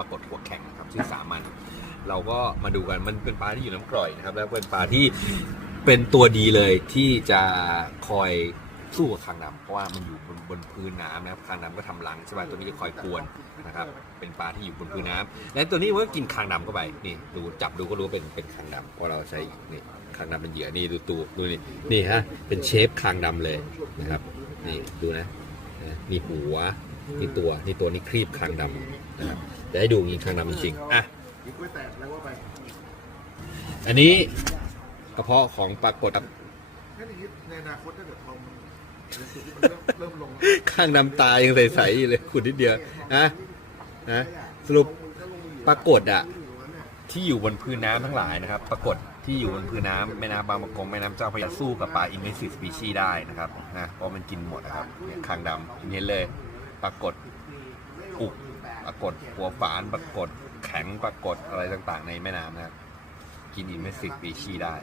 ปรากฏหัวแข็งนะครับชื่อสามัญเราก็มาดูกันมันเป็นปลาที่อยู่น้ำกร่อยนะครับ แล้วเป็นปลาที่เป็นตัวดีเลยที่จะคอยสู้กับคางดำเพราะว่ามันอยู่บนบนพื้นน้ำนะครับคางดำก็ทำรังใช่ไหมตัวนี้จะคอยกวนนะครับ เป็นปลาที่อยู่บนพื้นน้ำและตัวนี้มันก็กินคางดำเข้าไปนี่ดูจับดูก็รู้ว่าเป็นเป็นคางดำเพราะเราใช้นี่คางดำเป็นเหยื่อนี่ดูตัวดูนี่นี่ฮะเป็นเชฟคางดำเลยนะครับนี่ดูนะนะนี่หัว นี่ตัวนี่ตัวนี่ครีบคางดำนะครับจะให้ดูอย่างนี้คางดำจริงๆอะอันนี้กระเพาะของปรากฏครับในอนาคตถ้าเกิดทองมันในจุดที่มันเริ่มลงข้างดำตายังใสๆอยู่เลยขุดนิดเดียวนะนะสรุปปรากฏอะที่อยู่บนพื้นน้ำทั้งหลายนะครับ ปรากฏที่อยู่บนพื้นน้ำแม่น้ำบางประกงแม่น้ำเจ้าพระยาสู้กับปลาอินเวสิสปีชีได้นะครับนะเพราะมันกินหมดนะครับเนี่ยคางดำเห็นเลย ปรากฏอุกปรากฏหัวฝานปรากฏแข็งปรากฏอะไรต่างๆ ในแม่น้ำนะครับ กินอินเมสิกปีชีได้